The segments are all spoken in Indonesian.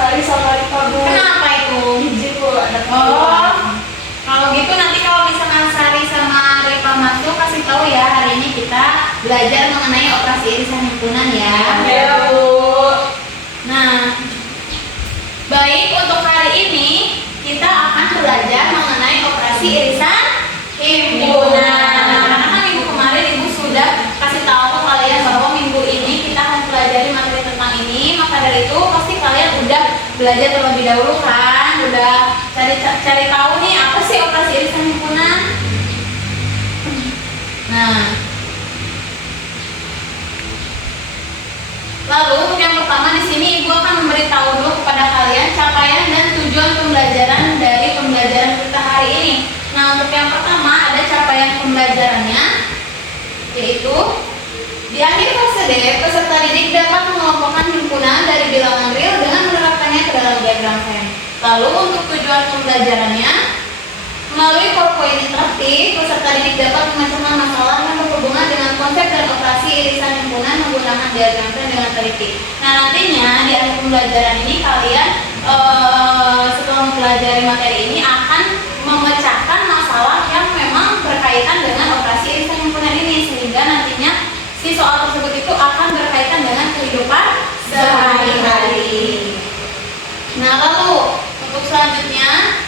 Sari sama Rifa, Bu. Kenapa itu? Hiji, Bu, ada Oh, kalau gitu nanti kalau misalkan Sari sama Rifa masuk, kasih tahu ya, hari ini kita belajar mengenai operasi irisan himpunan ya. Ya, Bu. Nah, baik, untuk hari ini kita akan belajar mengenai operasi irisan himpunan. Karena kan minggu kemarin Ibu sudah kasih tahu ke kalian bahwa minggu ini kita akan pelajari materi tentang ini. Maka dari itu pasti kalian udah belajar terlebih dahulu kan, udah cari tahu nih apa sih operasi irisan himpunan. Nah, lalu untuk yang pertama di sini Ibu akan memberitahu dulu kepada kalian capaian dan tujuan pembelajaran dari pembelajaran kita hari ini. Nah, untuk yang pertama ada capaian pembelajarannya, yaitu di akhir fase D, peserta didik dapat mengelompokkan himpunan dari bilangan real dengan menerapkannya ke dalam diagram Venn. Lalu untuk tujuan pembelajarannya, melalui PowerPoint interaktif, peserta didik dapat memecahkan masalah yang berhubungan dengan konsep dan operasi irisan himpunan menggunakan diagram Venn dengan teliti. Nah, nantinya di akhir pembelajaran ini kalian setelah mempelajari materi ini akan memecahkan masalah yang memang berkaitan dengan operasi irisan himpunan ini, sehingga nantinya si soal tersebut itu akan berkaitan dengan kehidupan sehari-hari. Nah, lalu untuk selanjutnya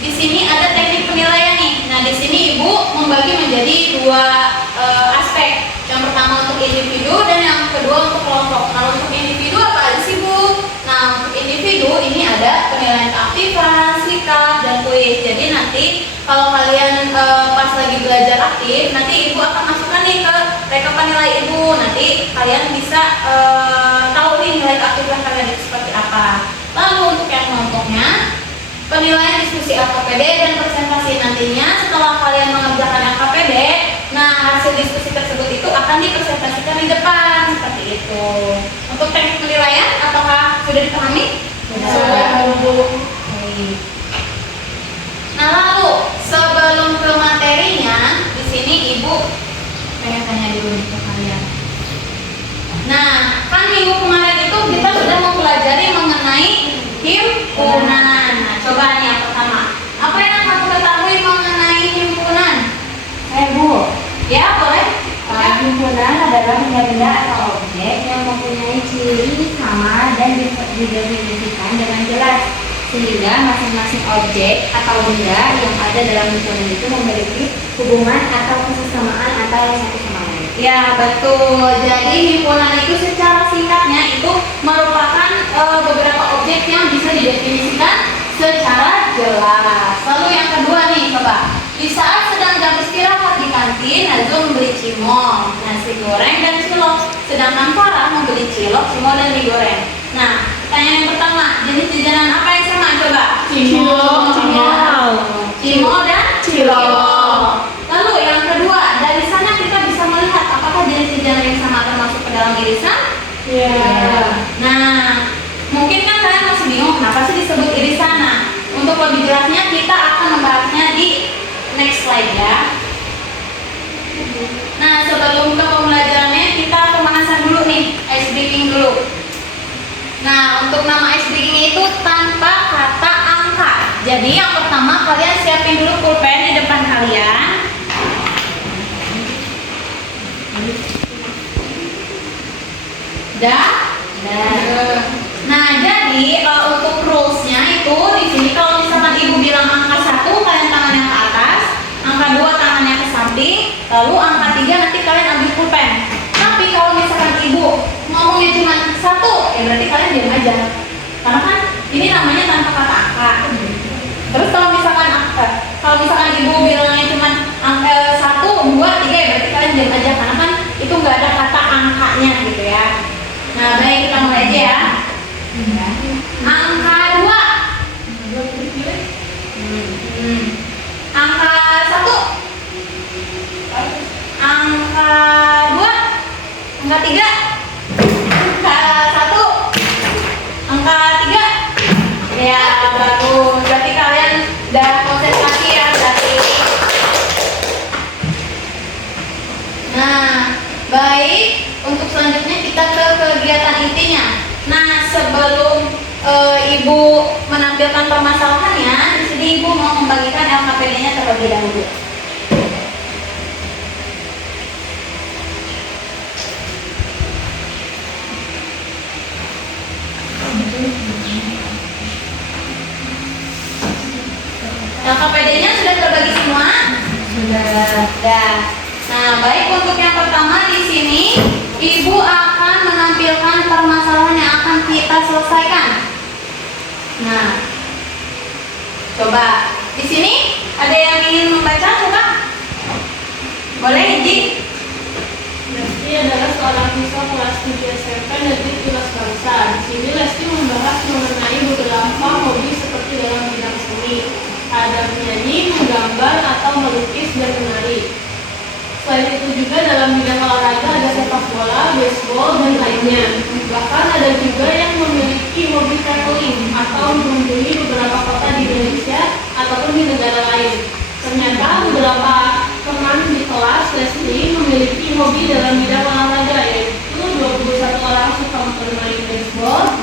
di sini ada teknik penilaian nih. Nah, di sini Ibu membagi menjadi dua aspek. Yang pertama untuk individu dan yang kedua untuk kelompok. Kalau untuk individu apa aja sih, Bu? Nah, untuk individu ini ada penilaian keaktifan, sikap, dan kuis. Jadi nanti kalau kalian pas lagi belajar aktif, nanti Ibu akan masukkan nih ke rekapan nilai Ibu. Nanti kalian bisa tahu nih nilai keaktifan kalian itu seperti apa. Lalu untuk yang kelompoknya, penilaian diskusi LKPD dan presentasi. Nantinya setelah kalian mengerjakan LKPD, nah hasil diskusi tersebut itu akan dipresentasikan di depan seperti itu. Untuk teknik penilaian, apakah sudah dipahami? Sudah, Bu. Baik. Nah, lalu sebelum ke materinya, di sini Ibu pengen tanya dulu nih ke kalian. Nah, kan minggu kemarin itu kita sudah mempelajari mengenai himpunan. Nah, coba nih yang pertama. Apa yang kamu ketahui mengenai himpunan? Bu, Ya, boleh. Ya. himpunan adalah benda-benda atau objek yang mempunyai ciri sama dan didefinisikan dengan jelas, sehingga masing-masing objek atau benda yang ada dalam himpunan itu memiliki hubungan atau kesesamaan antara satu sama lain. Ya, betul. Jadi himpunan itu secara singkatnya itu merupakan beberapa objek yang bisa didefinisikan secara jelas. Lalu yang kedua nih, coba. Di saat sedang jam istirahat di kantin, Nazul membeli cimol, nasi goreng, dan cilok. Sedangkan Farah membeli cilok, cimol, dan mie goreng. Nah, pertanyaan yang pertama, jenis jajanan apa yang sama? Coba. Cimol dan cilok. Lalu yang kedua, dari sana kita bisa melihat apakah jenis jajanan yang sama termasuk ke dalam irisan? Ya. Nah, mungkin kan kalian masih bingung kenapa sih disebut irisan. Nah, untuk lebih jelasnya kita akan membahasnya di next slide ya. Nah, sebelum ke pembelajarannya kita pemanasan dulu nih, ice breaking dulu. Nah, untuk nama ice breaking itu tanpa kata angka. Jadi yang pertama kalian siapin dulu pulpen di depan kalian. Nah, jadi untuk rulesnya itu di sini kalau misalkan Ibu bilang angka 1, kalian tangannya ke atas, angka 2 tangannya ke samping, lalu angka 3 nanti kalian ambil pulpen. Tapi kalau misalkan Ibu ngomongnya cuma 1, ya berarti kalian diam aja. Karena kan ini namanya tanpa kata angka. Terus kalau misalkan Ibu bilangnya cuma angka 1, 2, 3, ya berarti kalian diam aja. Karena kan itu nggak ada kata angkanya gitu ya. Nah, baik, kita mulai aja ya. Angka 2. Angka 1. Angka 2. Angka 3. Angka 1. Angka 3. Ya, bagus. Berarti kalian udah konsentrasi ya berarti. Nah, baik. Untuk selanjutnya kita ke kegiatan intinya. Nah, Nah, KPD-nya sudah terbagi semua? Sudah. Nah, baik, untuk yang pertama di sini Ibu akan menampilkan permasalahan yang akan kita selesaikan. Nah, coba di sini ada yang ingin membaca, coba? Boleh, Iji? Lesti adalah seorang siswa kelas 7 SMP Negeri Tunas Bangsa. Di sini Lesti membahas mengenai beberapa hobi seperti dalam bidang seni. Ada menyanyi, menggambar, atau melukis dan menari. Selain itu juga dalam bidang olahraga ada sepak bola, baseball, dan lainnya. Bahkan ada juga yang memiliki hobi traveling atau mengunjungi beberapa kota di Indonesia ataupun di negara lain. Ternyata beberapa teman di kelas Lesti memiliki hobi dalam bidang olahraga, yaitu 21 orang suka bermain baseball,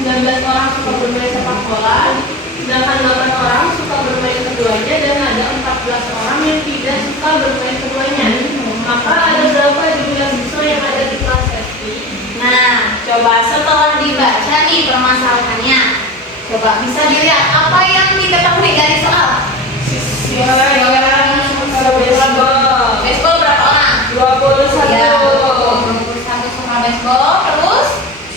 19 orang suka bermain sepak bola, sedangkan 8 orang suka bermain keduanya, dan ada 14 orang yang tidak suka bermain keduanya. Maka ada berapa jumlah siswa yang ada di kelas Lesti? Nah, coba setelah dibaca nih permasalahannya, coba bisa dilihat apa yang diketahui dari soal. Baseball berapa orang? 21. Ya, 21 suka baseball, terus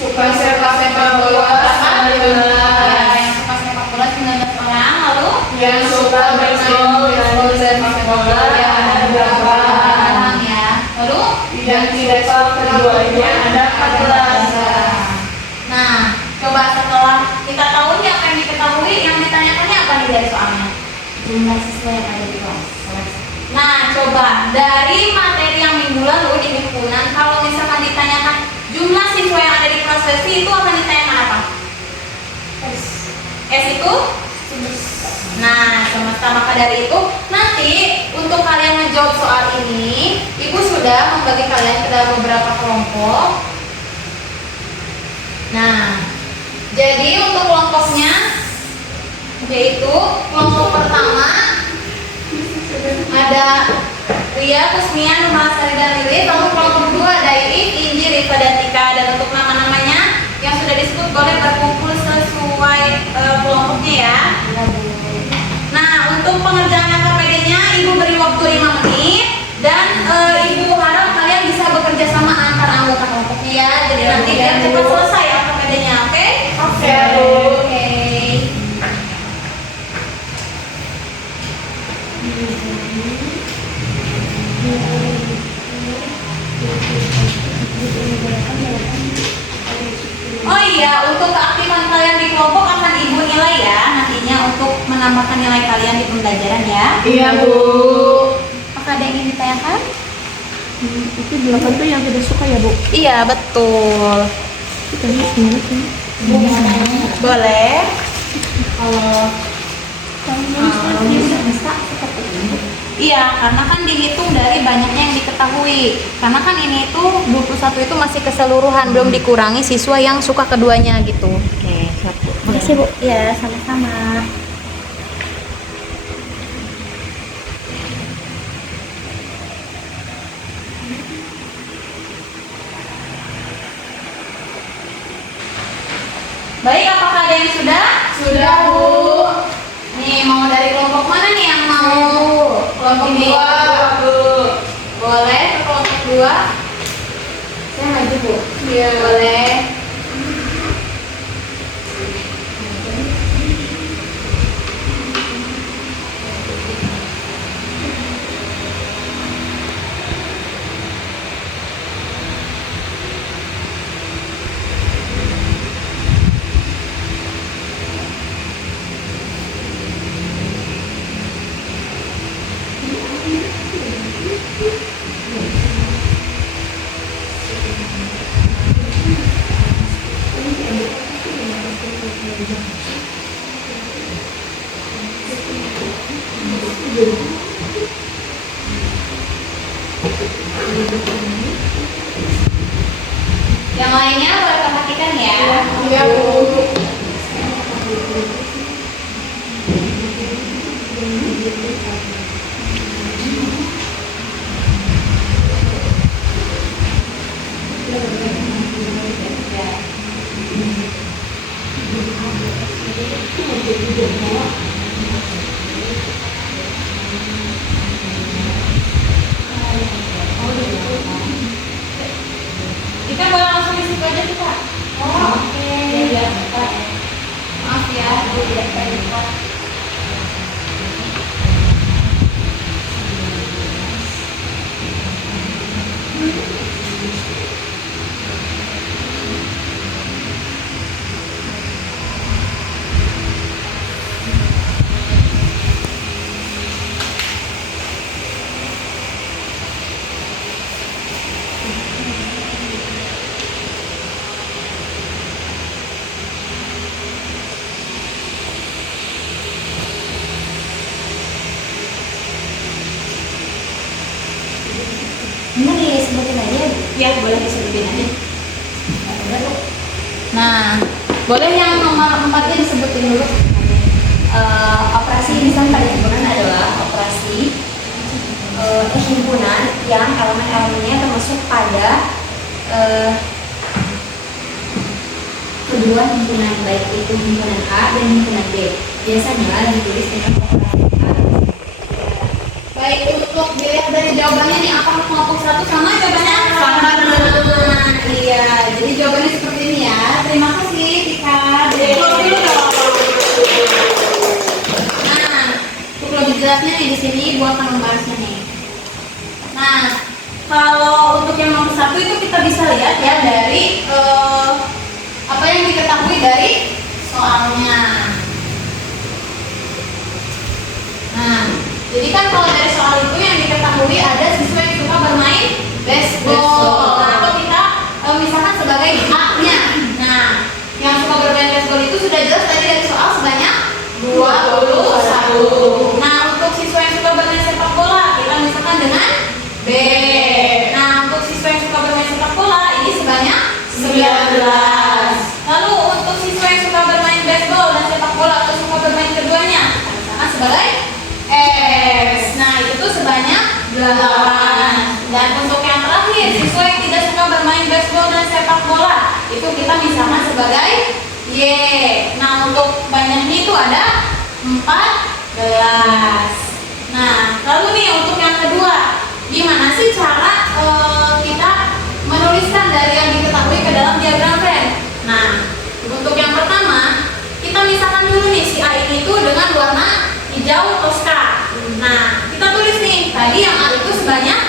Suka sepak bola ya, yang suka sepak bola 19 orang, lalu yang suka baseball sepak bola ya, ada berapa? orang ya, lalu Yang tidak suka keduanya ada 14. nah, coba setelah kita tahu nih apa yang diketahui, yang ditanyakannya apa nih dari soalnya? Jumlah siswa yang ada di kelas. Nah, coba dari materi yang minggu lalu di himpunan, kalau misalkan ditanyakan jumlah siswa yang ada di kelas Lesti, itu akan ditanyakan apa? S itu? Nah, semesta. Maka dari itu, nanti untuk kalian menjawab soal ini, Ibu sudah membagi kalian ke dalam beberapa kelompok. Nah, jadi untuk kelompoknya, yaitu kelompok pertama ada Ria, Kusmia, Nurhasari, dan Lili. Lalu kelompok kedua ada Iif, Inji, Rifa, dan Tika. Dan untuk nama-namanya yang sudah disebut boleh berkumpul sesuai kelompoknya ya. Nah, untuk pengerjaan KPD-nya Ibu beri waktu 5 menit. Dan Ibu harap kalian bisa bekerja sama antar anggota kelompoknya ya. Jadi nanti biar cepat selesai ya KPD-nya, oke? Oke, Bu. Oke. Oh iya, untuk keaktifan kalian di kelompok akan Ibu nilai ya nantinya untuk menambahkan nilai kalian di pembelajaran ya. Iya, Bu. Apakah ada yang ingin ditanyakan? Itu 8 tuh yang tidak suka ya, Bu? Iya, betul. Boleh. Iya, karena kan dihitung dari banyaknya yang diketahui. Karena kan ini itu 21 itu masih keseluruhan, belum dikurangi siswa yang suka keduanya gitu. Oke, siap Bu. Makasih Bu. Iya, sama-sama. Baik, apakah ada yang sudah? Sudah, Bu. Nih, mau dari kelompok mana nih yang mau? Kelompok Ini, 2. Bu. Boleh ke kelompok 2? Saya maju Bu. Iya, boleh. Yang lainnya boleh perhatikan ya. Iya, Bu. Ya boleh disebutin aja. Nah, boleh yang nomor 4-nya disebutin dulu. Operasi himpunan pada himpunan adalah operasi himpunan yang elemen-elemennya termasuk pada kedua himpunan, baik itu himpunan A dan himpunan B. Biasanya ditulis dengan operasi A. Baik, untuk dilihat dari jawabannya nih, apakah kelompok 1 sama jawabannya? Sama. Nah, iya, jadi jawabannya seperti ini ya. Terima kasih Tika. Nah, untuk lebih jelasnya nih di sini gua akan membahasnya nih. Nah, kalau untuk yang nomor 1 itu kita bisa lihat ya dari apa yang diketahui dari soalnya. Nah, jadi kan kalau dari soal itu yang diketahui ada siswa yang suka bermain baseball. Nah, atau kita misalkan sebagai A-nya. Nah, yang suka bermain baseball itu sudah jelas tadi dari soal sebanyak 21. Nah, untuk siswa yang suka bermain sepak bola, kita misalkan dengan B. Nah, untuk siswa yang suka bermain sepak bola ini sebanyak 19. Lalu untuk siswa yang suka bermain baseball dan sepak bola atau suka bermain keduanya, kita misalkan sebagai S. Nah, itu tuh sebanyak 8. Dan untuk yang terakhir, siswa yang tidak suka bermain baseball dan sepak bola, itu kita misalkan sebagai Y. Nah, untuk banyaknya itu ada 14. Nah, lalu nih untuk yang kedua, gimana sih cara kita menuliskan dari yang diketahui ke dalam diagram Venn? Nah, untuk yang pertama, kita misalkan dulu nih si A ini tuh dengan warna hijau toska. Nah, kita tulis nih, tadi yang A itu sebanyak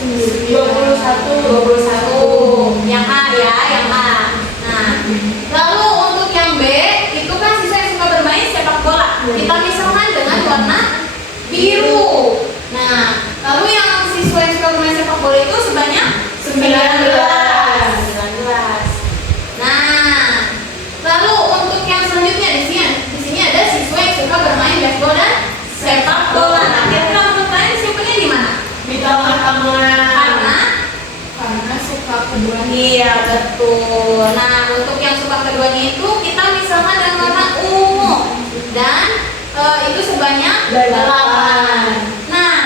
21. Yang A ya, yang A. Nah, lalu untuk yang B, itu kan siswa yang suka bermain sepak bola. Kita misalkan dengan warna biru. Nah, lalu yang siswa yang suka bermain sepak bola itu sebanyak 19. Nah, lalu untuk yang selanjutnya di sini ada siswa yang suka bermain baseball dan sepak bola. Nah, kira-kira menurut kalian simpennya di mana? Di tengah-tengah. Karena suka keduanya. Iya, betul. Nah, untuk yang suka keduanya itu kita misalkan dengan warna ungu dan itu sebanyak 8. Nah,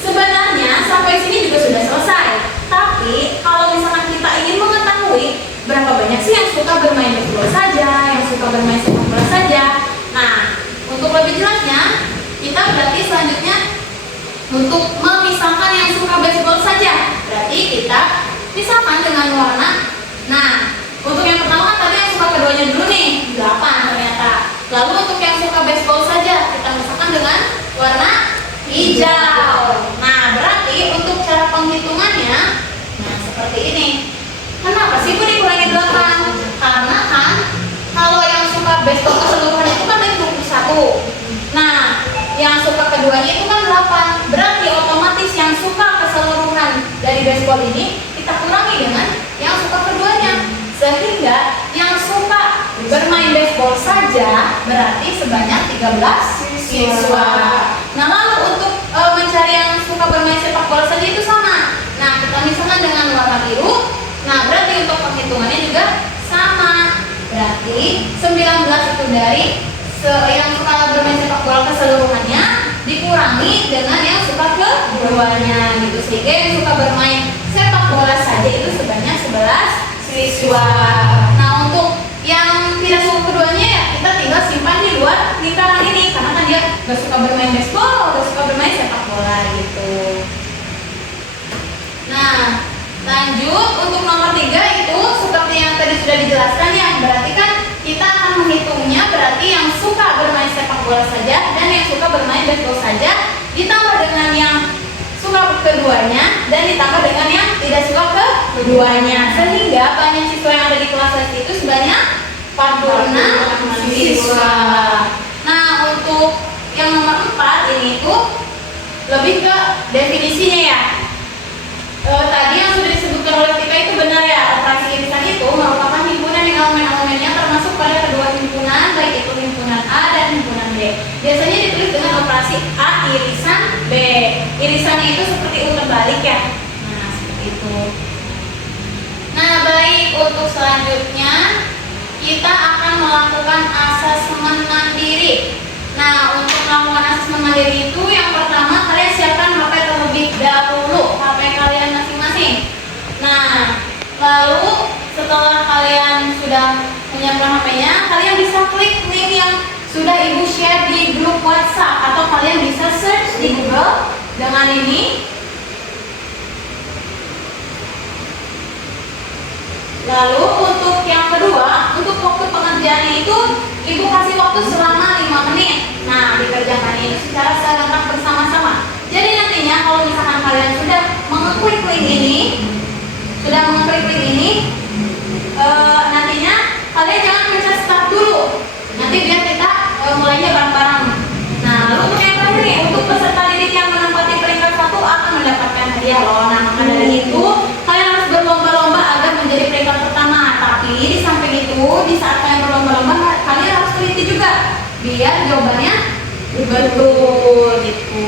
sebenarnya sampai sini juga sudah selesai. Tapi kalau misalkan kita ingin mengetahui berapa banyak sih yang suka bermain baseball saja, yang suka bermain sepak bola saja. Nah, untuk lebih jelasnya, kita berarti selanjutnya untuk memisahkan yang suka baseball saja. Berarti kita pisahkan dengan warna. Nah, untuk yang pertama kan tadi yang suka keduanya dulu nih, 8 ternyata. Lalu untuk yang suka baseball saja, kita pisahkan dengan warna hijau. Nah, berarti untuk cara penghitungannya, nah seperti ini. Kenapa sih Bu dikurangi 8? Karena kan kalau yang suka baseball keseluruhan itu kan dari 21. Nah, yang suka keduanya itu kan 8. Berarti otomatis yang suka keseluruhan dari baseball ini kita kurangi dengan yang suka keduanya. Sehingga yang suka bermain baseball saja berarti sebanyak 13 siswa. Nah, lalu untuk mencari yang suka bermain sepak bola saja itu sama. Nah, kita misalkan dengan warna biru. Nah, berarti untuk penghitungannya juga sama. Berarti 19 itu dari yang suka bermain sepak bola keseluruhannya dikurangi dengan yang suka keduanya gitu. Sehingga yang suka bermain sepak bola saja itu sebanyak 11 siswa. Nah, untuk yang tidak suka keduanya ya kita tinggal simpan di luar lingkaran ini karena kan dia gak suka bermain baseball, gak suka bermain sepak bola gitu. Nah, lanjut untuk nomor 3 itu seperti yang tadi sudah dijelaskan ya. Berarti kan kita akan menghitungnya berarti yang suka bermain sepak bola saja dan yang suka bermain baseball saja ditambah dengan yang suka keduanya dan ditambah dengan yang tidak suka keduanya, sehingga banyak siswa yang ada di kelas itu sebanyak 46 siswa. Nah, untuk yang nomor 4 ini tuh lebih ke definisinya ya. Tadi yang sudah disebutkan oleh kita itu benar ya, operasi irisan itu merupakan himpunan yang elemen-elemennya termasuk pada kedua himpunan, baik itu himpunan A dan himpunan B. Biasanya ditulis dengan operasi A irisan B. Irisannya itu seperti U terbalik ya. Nah, seperti itu. untuk selanjutnya kita akan melakukan asesmen mandiri. Nah, untuk melakukan asesmen mandiri itu yang pertama kalian siapkan HP terlebih dahulu, HP kalian masing-masing. Nah, lalu setelah kalian sudah menyiapkan HP-nya, kalian bisa klik link yang sudah Ibu share di grup WhatsApp atau kalian bisa search di Google dengan ini. Lalu untuk yang kedua, untuk waktu pengerjaannya itu Ibu kasih waktu selama 5 menit. Nah, dikerjakan ini secara serentak bersama-sama. Jadi nantinya kalau misalkan kalian sudah mengeklik link ini, nantinya kalian jangan pencet start dulu. Nanti biar kita mulainya bareng-bareng. Nah, lalu untuk yang terakhir nih, untuk peserta didik yang menempati peringkat 1 akan mendapatkan hadiah loh. Nah, maka dari itu kalian harus berlomba-lomba agar menjadi peringkat pertama. Tapi di samping itu, di saat kalian berlomba-lomba, kalian harus teliti juga biar jawabannya betul gitu.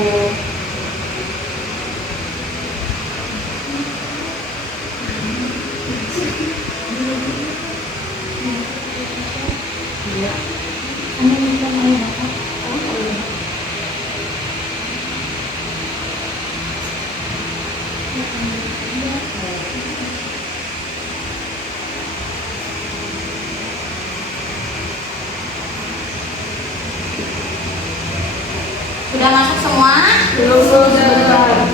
Sudah masuk semua? Belum sebentar.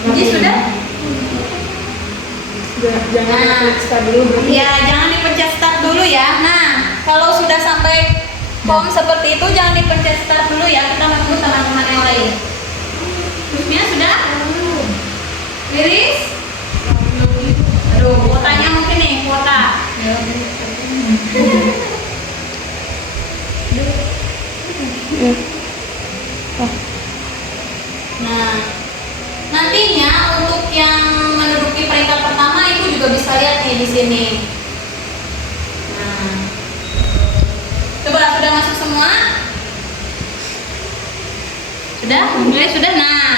Jadi sudah? Jangan klik start dulu berarti. Ya, jangan dipencet start dulu ya. Nah, kalau sudah sampai home seperti itu jangan dipencet start dulu ya. Kita menunggu teman-teman yang lain. Terusnya sudah? Iris? Aduh, kuotanya mungkin nih, kuota. Nah, nantinya untuk yang menduduki peringkat pertama itu juga bisa lihat nih di sini. Nah, coba sudah masuk semua? Sudah? Alhamdulillah sudah. Nah,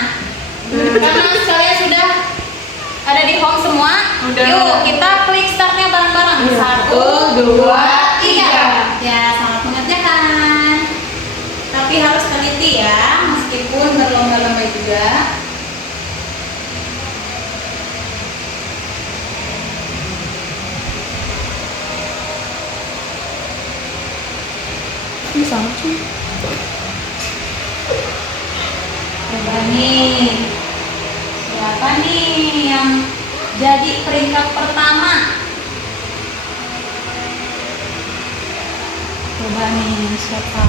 karena kalian sudah ada di home semua, Udah. yuk kita klik startnya bareng-bareng. Iya. 1, 2, 3. Ya, selamat mengerjakan. Tapi harus teliti ya, meskipun berlomba-lomba juga. Ini sama sih. Coba nih, siapa nih yang jadi peringkat pertama? Coba nih, siapa?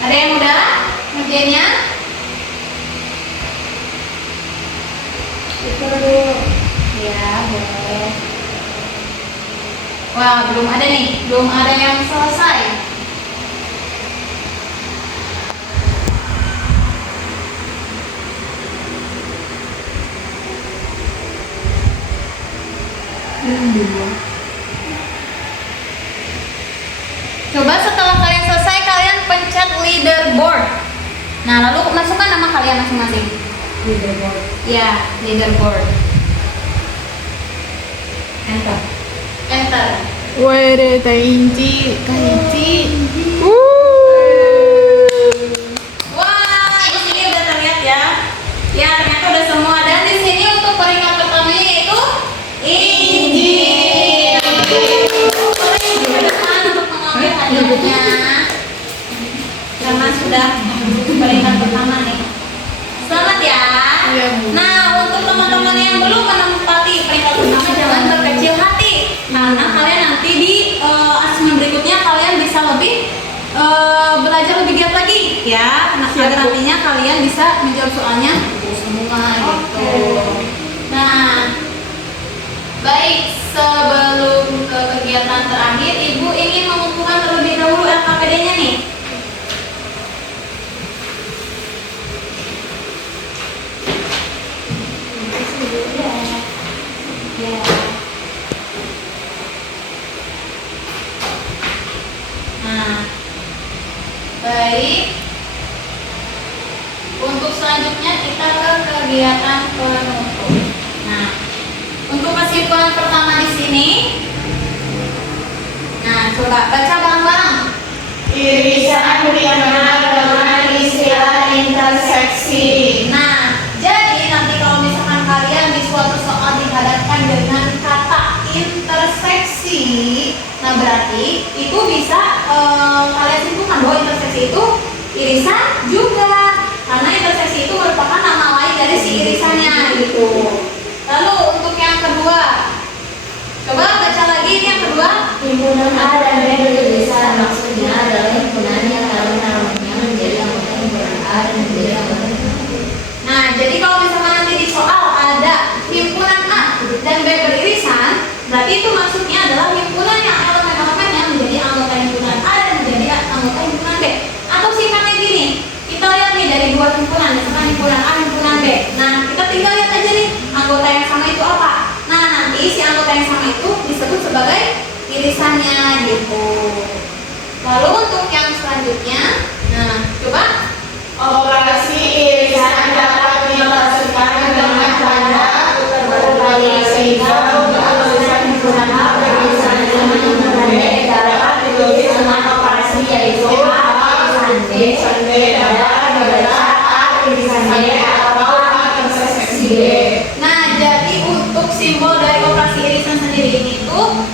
Ada yang udah ngerjainnya? Itu dulu. Ya, boleh. Wah, belum ada nih, belum ada yang selesai. Coba setelah kalian selesai, kalian pencet leaderboard. Nah, lalu masukkan nama kalian masing-masing. Leaderboard. Ya, leaderboard. Enter. Enter. Wede Tainci, Kainci. Wah, di sini udah terlihat ya. Ya, ternyata udah semua. Dan di sini untuk peringkat pertamanya yaitu Inji. Boleh di depan untuk mengambil hadiahnya. Karena sudah peringkat pertama nih. Selamat ya. Iya, Bu. Nah, untuk teman-teman yang belum menempati peringkat pertama jangan berkecil hati. Karena kalian nanti di asesmen berikutnya kalian bisa lebih belajar lebih giat lagi ya. Nah, Siap, agar Bu. nantinya kalian bisa menjawab soalnya semua gitu. Nah, baik, sebelum ke kegiatan terakhir, Ibu ingin mengumpulkan terlebih dahulu LKPD-nya nih. Ya. Nah, baik. Untuk selanjutnya kita ke kegiatan penutup. Nah, untuk kesimpulan pertama di sini, nah coba baca bareng-bareng. Irisan dikenal dengan istilah interseksi. Nah, jadi nanti kalau misalkan kalian di suatu soal dihadapkan dengan kata interseksi, nah berarti itu bisa kalian simpulkan bahwa interseksi itu irisan juga, karena interseksi itu merupakan nama lain dari si irisannya gitu. Lalu untuk yang kedua, coba baca lagi ini yang kedua. Himpunan A dan B beririsan, maksudnya adalah himpunan yang nama-namanya menjadi anggota himpunan A dan menjadi anggota himpunan B. Nah, jadi kalau misalkan nanti di soal ada himpunan A dan B beririsan, berarti itu maksudnya adalah himpunan yang elemen-elemennya menjadi anggota himpunan A dan menjadi anggota himpunan B. Atau singkatnya gini, kita lihat nih dari dua himpunan, misalkan himpunan A, himpunan B. Nah, kita tinggal lihat aja nih anggota yang sama itu apa. Nah, nanti si anggota yang sama itu disebut sebagai irisannya gitu. Lalu untuk yang selanjutnya, nah coba. Operasi irisan dapat dilakukan dengan tanda berbagai sehingga untuk tulisan himpunan A beririsan dengan himpunan B dapat ditulis dengan operasi yaitu A irisan B dapat dibaca A irisan B atau A interseksi B. Nah, jadi untuk simbol dari operasi irisan sendiri ini tuh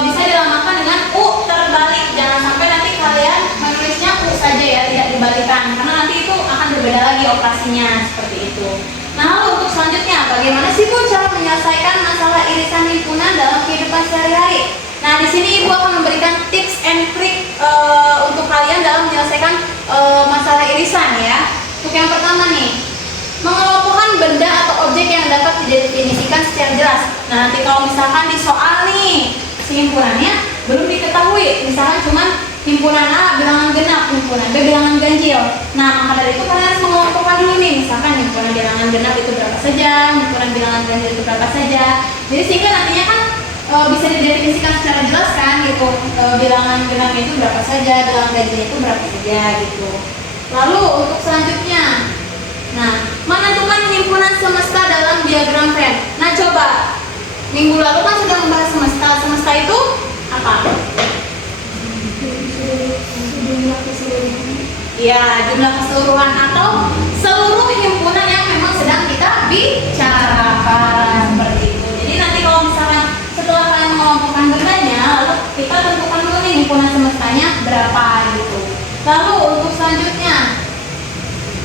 bisa dilamakan dengan U terbalik. Jangan sampai nanti kalian menulisnya U saja ya, tidak dibalikan, karena nanti itu akan berbeda lagi operasinya seperti itu. Nah, lalu untuk selanjutnya, bagaimana sih Bu cara menyelesaikan masalah irisan himpunan dalam kehidupan sehari-hari? Nah, di sini Ibu akan memberikan tips and trick untuk kalian dalam menyelesaikan masalah irisan ya. Untuk yang pertama nih, mengelompokkan benda atau objek yang dapat didefinisikan secara jelas. Nah, nanti kalau misalkan di soal nih, si himpunannya belum diketahui, misalkan cuma himpunan A bilangan genap, himpunan B bilangan ganjil. Nah, maka dari itu kalian harus mengelompokkan dulu nih, misalkan himpunan bilangan genap itu berapa saja, himpunan bilangan ganjil itu berapa saja. Jadi sehingga nantinya kan bisa didefinisikan secara jelas kan gitu, bilangan genap itu berapa saja, bilangan ganjil itu berapa saja gitu. Lalu untuk selanjutnya, nah menentukan himpunan semesta dalam diagram Venn. Nah coba, minggu lalu kan sudah membahas semesta. Semesta itu apa? Ya, jumlah keseluruhan atau seluruh himpunan yang memang sedang kita bicarakan seperti itu. Jadi nanti kalau misalkan setelah kalian mengelompokkan bendanya, lalu kita tentukan dulu nih himpunan semestanya berapa gitu. Lalu untuk selanjutnya,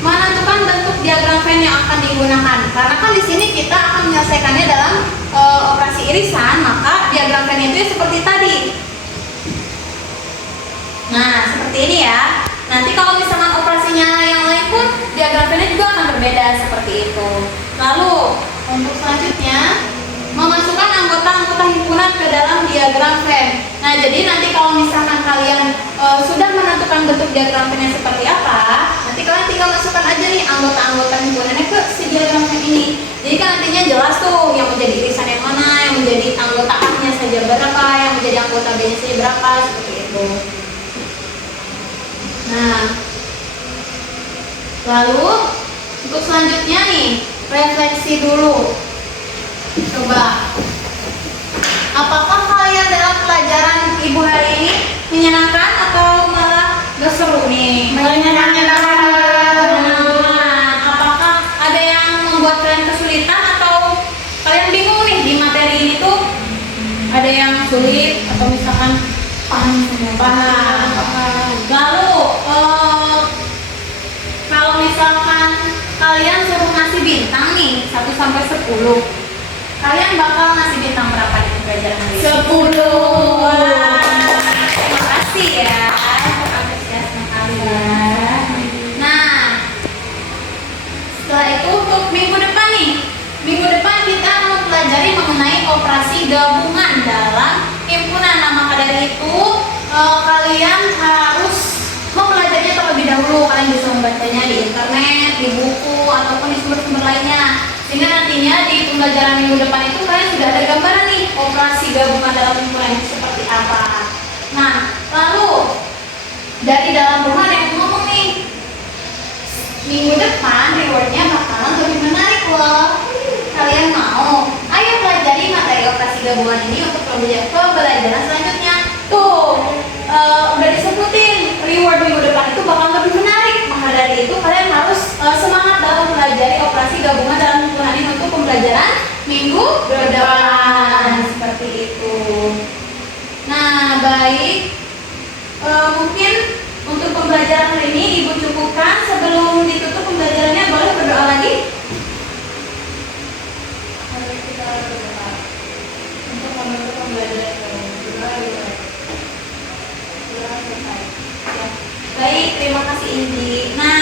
menentukan bentuk diagram Venn yang akan digunakan. Karena kan di sini kita akan menyelesaikannya dalam operasi irisan, maka diagram Venn itu seperti tadi. Nah, seperti ini ya. Nanti kalau misalkan operasinya yang lain pun diagram Venn juga akan berbeda seperti itu. Lalu untuk selanjutnya, memasukkan anggota-anggota himpunan ke dalam diagram Venn. Nah, jadi nanti kalau misalkan kalian sudah menentukan bentuk diagram Venn seperti apa, nanti kalian tinggal masukkan aja nih anggota-anggota himpunannya ke si diagram Venn ini. Jadi kan nantinya jelas tuh yang menjadi irisan yang mana, yang menjadi anggota A-nya saja berapa, yang menjadi anggota B-nya saja berapa, seperti itu. Nah, lalu untuk selanjutnya nih, refleksi dulu. Coba, apakah kalian dalam pelajaran Ibu hari ini menyenangkan atau malah gak seru nih? Menyenangkan. Apakah ada yang membuat kalian kesulitan atau kalian bingung nih di materi ini tuh? Ada yang sulit atau misalkan paham semua? Paham. Lalu kalau misalkan kalian suruh ngasih bintang nih 1 sampai 10, kalian bakal ngasih bintang berapa di pelajaran hari ini? 10. Wah, terima kasih ya untuk antusiasme kalian. Nah, setelah itu untuk minggu depan nih, minggu depan kita akan mempelajari mengenai operasi gabungan dalam himpunan. Nah, maka dari itu kalian harus mempelajarinya terlebih dahulu. Kalian bisa membacanya di internet, di buku, ataupun di sumber-sumber lainnya. Sehingga nantinya di pembelajaran minggu depan itu kalian sudah ada ada gambaran nih operasi gabungan dalam lingkungan itu seperti apa. Nah, lalu dari dalam rumah ada yang ngomong nih, minggu depan rewardnya bakalan lebih menarik loh. Kalian mau? Ayo pelajari materi operasi gabungan ini untuk pembelajaran selanjutnya. Tuh, udah disebutin reward minggu depan itu bakal lebih menarik. Maka dari itu kalian harus semangat dalam mempelajari operasi gabungan dalam lingkungan ini untuk pembelajaran minggu depan. Seperti itu. Nah, baik. Mungkin untuk pembelajaran hari ini Ibu cukupkan. Sebelum ditutup pembelajarannya boleh berdoa lagi? Mari kita berdoa untuk menutup pembelajaran ini. Berdoa dimulai. Berdoa selesai. Baik, terima kasih Indi. Nah,